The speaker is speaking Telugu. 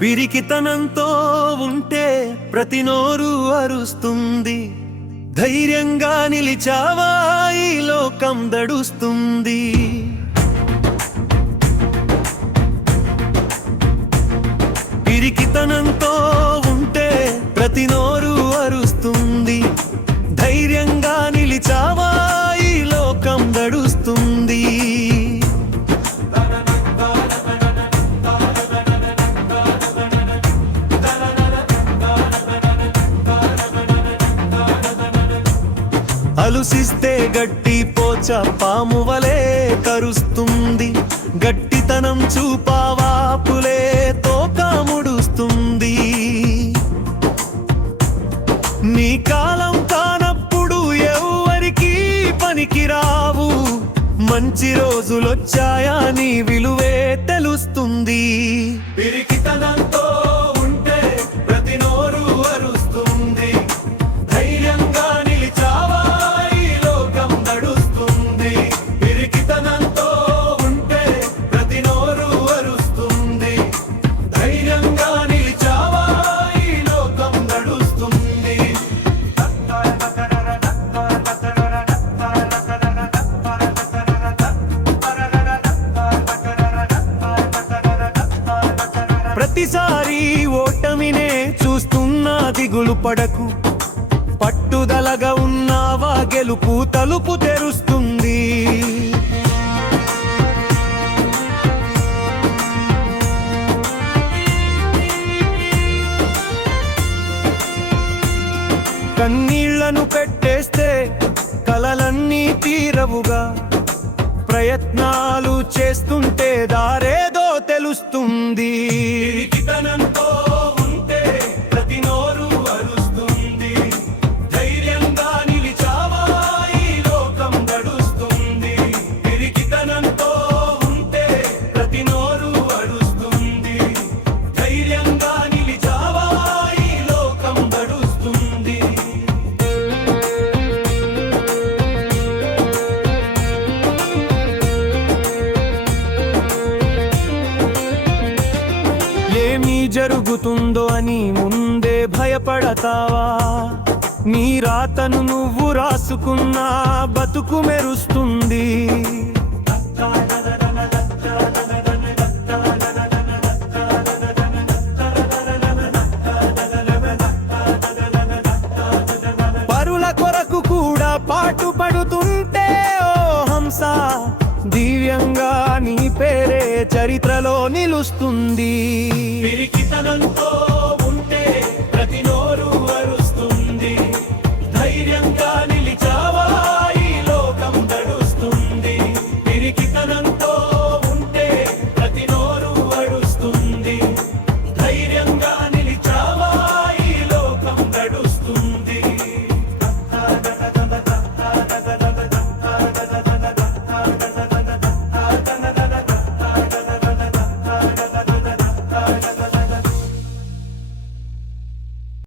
పిరికితనంతో ఉంటే ప్రతి నోరు అరుస్తుంది. ధైర్యంగా నిలిచావా ఈ లోకం దడుస్తుంది. పిరికితనంతో ఉంటే ప్రతి నోరు అరుస్తుంది. ధైర్యంగా నిలిచావా ఈ లోకం దడుస్తుంది. అలుసిస్తే గట్టి పోచ పాము వలే కరుస్తుంది. గట్టితనం చూపావాపులే తోక ముడుస్తుంది. నీ కాలం కానప్పుడు ఎవ్వరికీ పనికిరావు. మంచి రోజులొచ్చాయా నీ విలువే తెలుస్తుంది. పిరికితనంతో ఉంటే ప్రతి నోరు అరుస్తుంది. ధైర్యంగా నిలిచావా ఈ లోకం నడుస్తుంది. పిరికితనంతో ఉంటే ప్రతి నోరు అరుస్తుంది. ధైర్యంగా నిలిచావా ఈ లోకం నడుస్తుంది. ప్రతిసారి ఓటమినే చూస్తున్నా దిగులు పడకు. పట్టుదలగా ఉన్నావా గెలుపు తలుపు తెరుస్తుంది. కన్నీళ్లను పెట్టేస్తే కలలన్నీ తీరవుగా. ప్రయత్నాలు చేస్తుంటే దారేదో తెలుస్తుంది. పిరికితనంతో ఉంటే ప్రతి నోరు అరుస్తుంది. ధైర్యంగా నిలిచావా ఈ లోకం నడుస్తుంది. పిరికితనంతో ఉంటే ప్రతి నోరు అరుస్తుంది. ధైర్యంగా నిలిచావా ఈ లోకం నడుస్తుంది. ఏమీ జరుగుతుందో అని ముందే భయపడతావా? నీ రాతను నువ్వు రాసుకున్నా బతుకు మెరుస్తుంది. పరుల కొరకు కూడా పాటుపడుతుంటే ఓ హంస, దివ్యంగా నీ పేరే చరిత్రలో నిలుస్తుంది. పిరికితనంతో ఉంటే ప్రతి నోరు